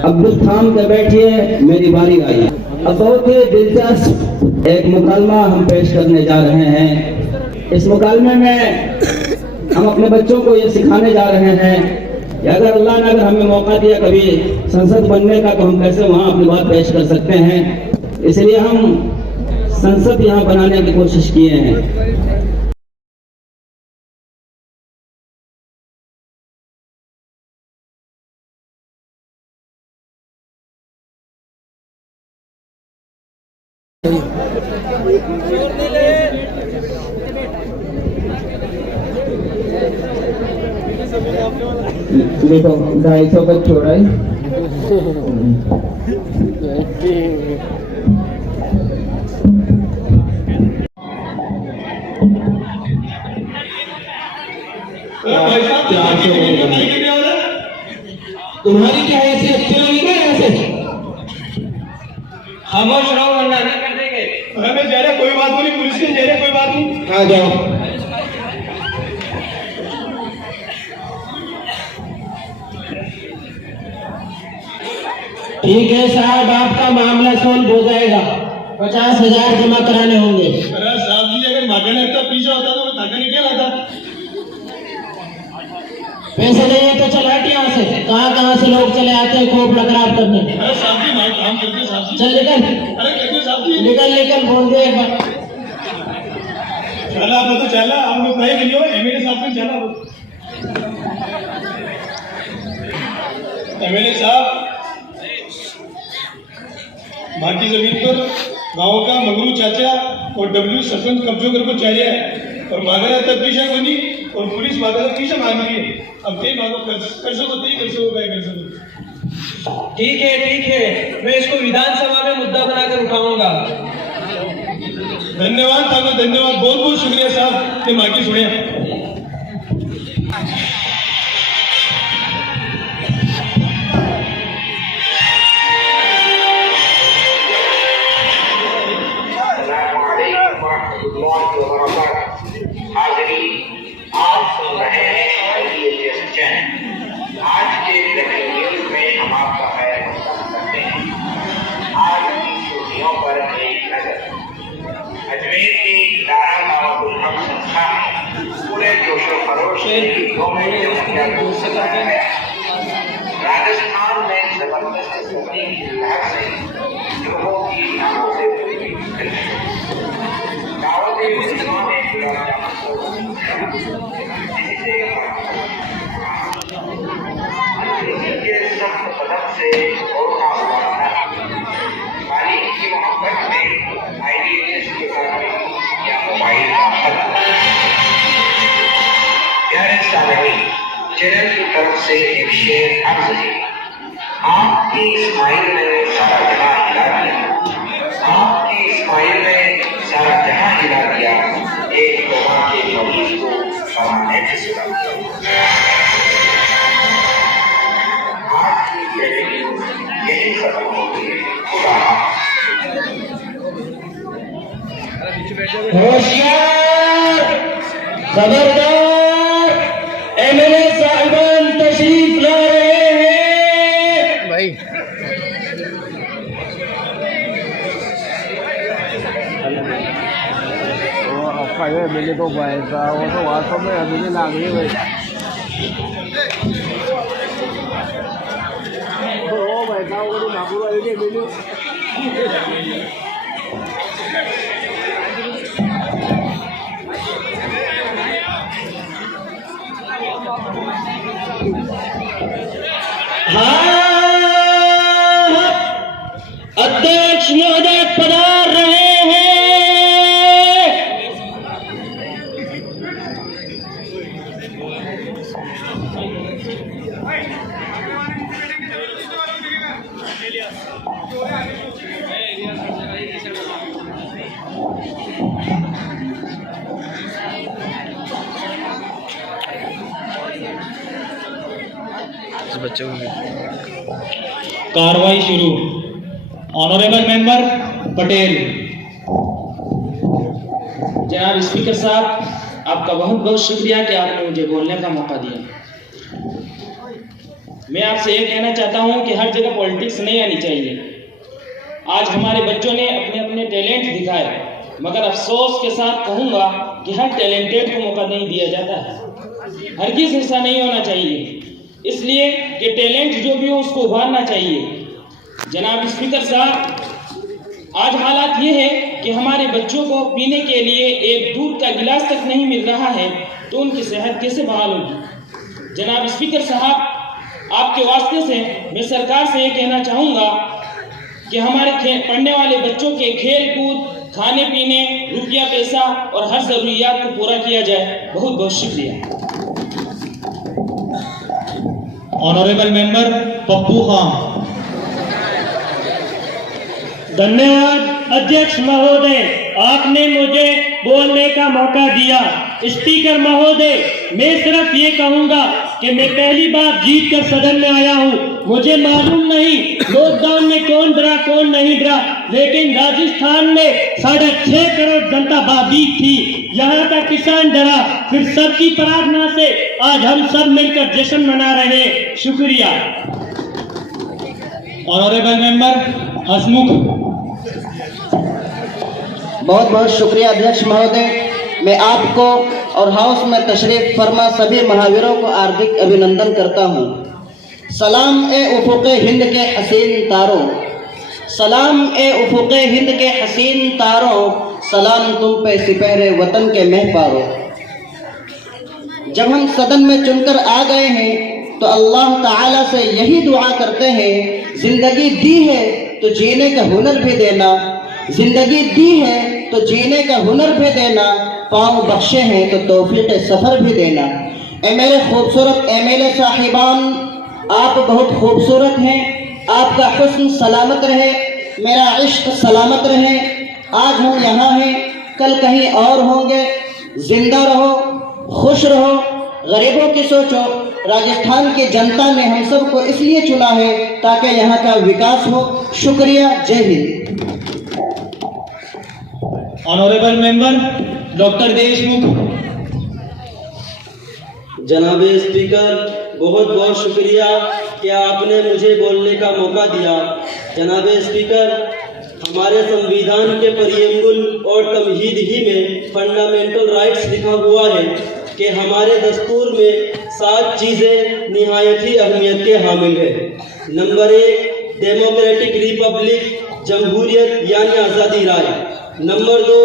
अब कुछ थाम कर बैठिए, मेरी बारी आई। अब बहुत ही दिलचस्प एक मुकालमा हम पेश करने जा रहे हैं। इस मुकालमे में हम अपने बच्चों को ये सिखाने जा रहे हैं कि अगर अल्लाह ने अगर हमें मौका दिया कभी संसद बनने का, तो हम कैसे वहाँ अपनी बात पेश कर सकते हैं। इसलिए हम संसद यहाँ बनाने की कोशिश किए हैं। देखो 250 का छोड़ा है। तुम्हारी क्या हैसियत, क्यों निकले यहाँ से? खामोश रहो वरना नहीं कर देंगे। हमें जा रहा कोई बात नहीं, पुलिस के जा रहा कोई बात नहीं। आ जाओ। ठीक है साहब, आपका मामला सोल्व हो जाएगा। 50,000 जमा कराने होंगे। अरे साहब जी, अगर मांगने का पीछा होता तो मैं धक्का नहीं क्या लाता। पैसे नहीं है तो चल हट यहाँ से। कहाँ से लोग चले आते हैं खोपड़ा खराब करने। अरे साहब जी, मैं काम करते साहब जी। चल निकल। अरे कहते साहब जी, निकल बोल दे एक बार। चला आप तो चला, आप लोग कहीं नहीं हो, एमएलए साहब ने चला। एमएलए साहब, माँ की जमीन पर गांव का मंगरू चाचा और डब्ल्यू सरपंच कब्जों करके चाह रहा है और मांगना तब पीछा बनी और पुलिस मांगा पीछा मांग रही है। अब कई मांगो कर सको तो ही कर सको, क्या कर सको। ठीक है, मैं इसको विधानसभा में मुद्दा बनाकर उठाऊंगा। धन्यवाद साहब, धन्यवाद, बहुत बहुत शुक्रिया साहब कि माँ की सुने। आप सुन रहे हैं चैनल। आज के ब्रेकिंग न्यूज में हम आपका खैर मकदम करते हैं। आज की सुर्खियों पर एक नजर। अजमेर के दारा दावतुल हक संस्था पूरे जोशो खरोश से राजस्थान में जबरदस्त सर्दी की लहर से लोगों की नामों से सख्त कदम से कोरोना पानी की मोहब्बत में आईडीएस के या मोबाइल का हल। प्यारे सामईन, चैनल की तरफ से एक शेर अर्ज है। आपकी इस्माइल ने सारा जहां हिला दिया। आपकी इस्माइल ने सारा जहां हिला दिया। एक कोमा के मरीज को समाने से सुना दिया। आज की ब्रेकिंग यही खत्म हो गई। खुदा होशियार, खबरदार, एमएलए साहिबान तशरीफ ला रहे हैं। भाई एमएलए तो भाई साहब, वो तो वास्तव में एमएलए लाग रही है भाई। ओ भाई साहब, वो तो नागपुर वाले के एमएलए। अध्यक्ष महोदय पधार रहे हैं। बच्चों कार्रवाई शुरू। Honourable member Patel. जनाब स्पीकर साहब, आपका बहुत बहुत शुक्रिया कि आपने मुझे बोलने का मौका दिया। मैं आपसे ये कहना चाहता हूँ कि हर जगह पॉलिटिक्स नहीं आनी चाहिए। आज हमारे बच्चों ने अपने अपने टैलेंट दिखाए, मगर अफसोस के साथ कहूँगा कि हर टैलेंटेड को मौका नहीं दिया जाता है। हरगिज़ ऐसा नहीं होना चाहिए, इसलिए कि टैलेंट जो भी हो उसको उभारना चाहिए। जनाब स्पीकर साहब, आज हालात ये है कि हमारे बच्चों को पीने के लिए एक दूध का गिलास तक नहीं मिल रहा है, तो उनकी सेहत कैसे बहाल होगी। जनाब स्पीकर साहब, आपके वास्ते से मैं सरकार से ये कहना चाहूँगा कि हमारे पढ़ने वाले बच्चों के खेल कूद, खाने पीने, रुपया पैसा और हर ज़रूरियात को पूरा किया जाए। बहुत बहुत शुक्रिया। Honourable member Pappu Khan. धन्यवाद अध्यक्ष महोदय, आपने मुझे बोलने का मौका दिया। स्पीकर महोदय, मैं सिर्फ ये कहूँगा कि मैं पहली बार जीत कर सदन में आया हूँ। मुझे मालूम नहीं लॉकडाउन में कौन डरा कौन नहीं डरा, लेकिन राजस्थान में 6.5 करोड़ जनता बाबीक थी। यहाँ का किसान डरा, फिर सबकी प्रार्थना से आज हम सब मिलकर जश्न मना रहे हैं। शुक्रिया। ऑनरेबल मेंबर हसमुख। बहुत बहुत शुक्रिया अध्यक्ष महोदय। मैं आपको और हाउस में तशरीफ फरमा सभी महावीरों को हार्दिक अभिनंदन करता हूँ। सलाम ए उफ़ुक़े हिंद के हसीन तारों, सलाम ए उफ़ुक़े हिंद के हसीन तारों, सलाम तुम पे सिपहरे वतन के महपारों। जब हम सदन में चुनकर आ गए हैं तो अल्लाह ताला से यही दुआ करते हैं, जिंदगी दी है तो जीने का हुनर भी देना, जिंदगी दी है तो जीने का हुनर भी देना, पाँव बख्शे हैं तो तौफीक सफ़र भी देना। ए मेरे खूबसूरत एमएलए साहिबान, आप बहुत खूबसूरत हैं, आपका हुस्न सलामत रहे, मेरा इश्क सलामत रहे। आज हम यहाँ हैं, कल कहीं और होंगे। जिंदा रहो, खुश रहो, गरीबों की सोचो। राजस्थान की जनता ने हम सबको इसलिए चुना है ताकि यहाँ का विकास हो। शुक्रिया, जय Hind. Honourable member doctor Deshmukh. जनाब स्पीकर, बहुत बहुत शुक्रिया कि आपने मुझे बोलने का मौका दिया। जनाब स्पीकर, हमारे संविधान के प्रीएम्बुल और तमहीद ही में फंडामेंटल राइट्स लिखा हुआ है कि हमारे दस्तूर में 7 चीज़ें निहायत ही अहमियत के हामिल है। नंबर 1, डेमोक्रेटिक रिपब्लिक, जमहूरियत यानी आज़ादी राय। नंबर 2,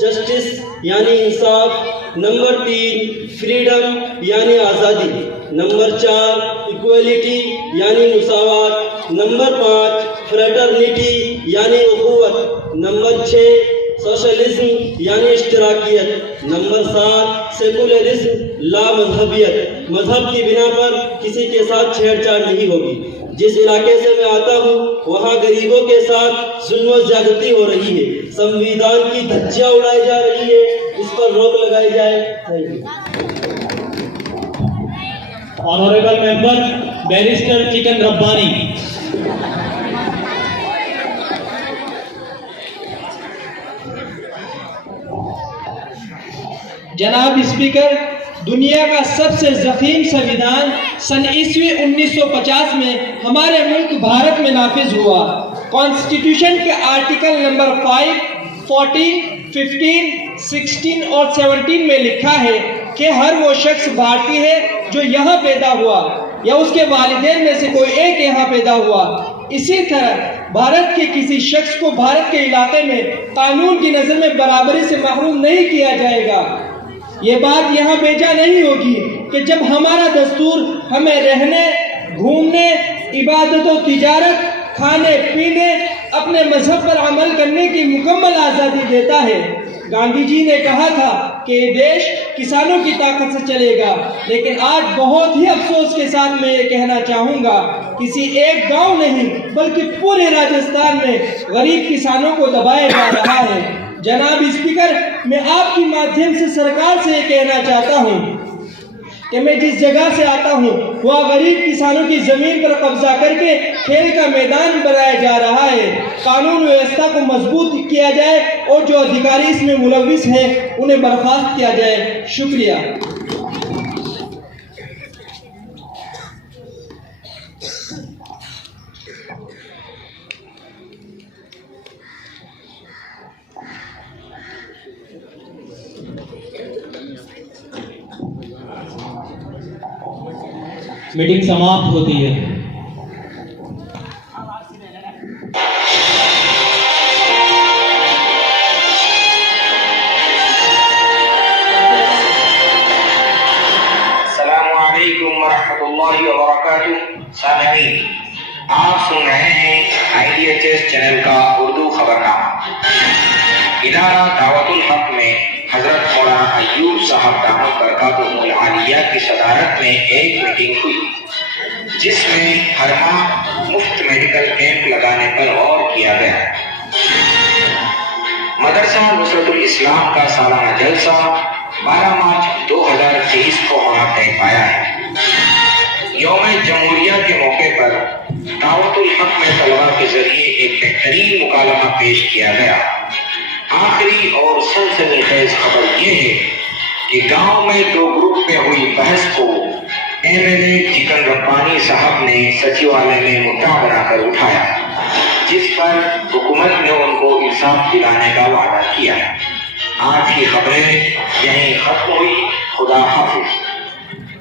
जस्टिस यानी इंसाफ। नंबर 3, फ्रीडम यानी आज़ादी। नंबर 4, इक्वलिटी यानी मुसावात। नंबर 5, फ्रेटर्निटी यानी उखुवत। नंबर 6, सोशलिज्म यानी इश्तराकियत। नंबर 7, सेकुलरिज्म लामजहबियत, मजहब की बिना पर किसी के साथ छेड़छाड़ नहीं होगी। जिस इलाके से मैं आता हूँ वहाँ गरीबों के साथ जुल्म ज्यादती हो रही है, संविधान की धज्जियां उड़ाई जा रही है, इस पर रोक लगाई जाए। Honourable member barrister chicken Rabbani. जनाब स्पीकर, दुनिया का सबसे ज़ख़ीम संविधान सन ईस्वी 1950 में हमारे मुल्क भारत में नाफिज हुआ। कॉन्स्टिट्यूशन के आर्टिकल नंबर 5, 14, 15, 16 और 17 में लिखा है कि हर वो शख्स भारतीय है जो यहाँ पैदा हुआ या उसके वालिदैन में से कोई एक यहाँ पैदा हुआ। इसी तरह भारत के किसी शख्स को भारत के इलाके में कानून की नज़र में बराबरी से महरूम नहीं किया जाएगा। ये बात यहाँ बेजा नहीं होगी कि जब हमारा दस्तूर हमें रहने, घूमने, इबादत और तिजारत, खाने पीने, अपने मजहब पर अमल करने की मुकम्मल आज़ादी देता है। गांधी जी ने कहा था कि ये देश किसानों की ताकत से चलेगा, लेकिन आज बहुत ही अफसोस के साथ मैं ये कहना चाहूँगा, किसी एक गांव नहीं बल्कि पूरे राजस्थान में गरीब किसानों को दबाया जा रहा है। जनाब स्पीकर, मैं आपके माध्यम से सरकार से ये कहना चाहता हूँ कि मैं जिस जगह से आता हूँ वहाँ गरीब किसानों की जमीन पर कब्जा करके खेल का मैदान बनाया जा रहा है। कानून व्यवस्था को मजबूत किया जाए और जो अधिकारी इसमें मुलविस हैं उन्हें बर्खास्त किया जाए। शुक्रिया। मीटिंग समाप्त होती है। अस्सलामुअलैकुम वरहमतुल्लाहि वबरकातुहू। सामईन, आप सुन रहे हैं IDHS चैनल का उर्दू खबरनामा। इदारा दावतुल हक में हजरत मौलाना अय्यूब साहब दामद बरकातुहुल आलिया की सदारत में एक मीटिंग हुई जिसमें हर माह मुफ्त मेडिकल कैंप लगाने पर गौर किया गया। मदरसा नुसरतुल इस्लाम का सालाना जलसा 12 मार्च 2023 को होना तय पाया है। यौम जमहूरिया के मौके पर दावतुल हक में तलबा के जरिए एक बेहतरीन मुकालमा पेश किया गया। आखिरी और सनसनीखेज खबर ये है कि गांव में 2 ग्रुप में हुई बहस को MLA चिकन रब्बानी साहब ने सचिवालय में मुद्दा बनाकर उठाया, जिस पर हुकूमत ने उनको इंसाफ दिलाने का वादा किया। आज की खबरें यहीं खत्म हुई। खुदा हाफिज।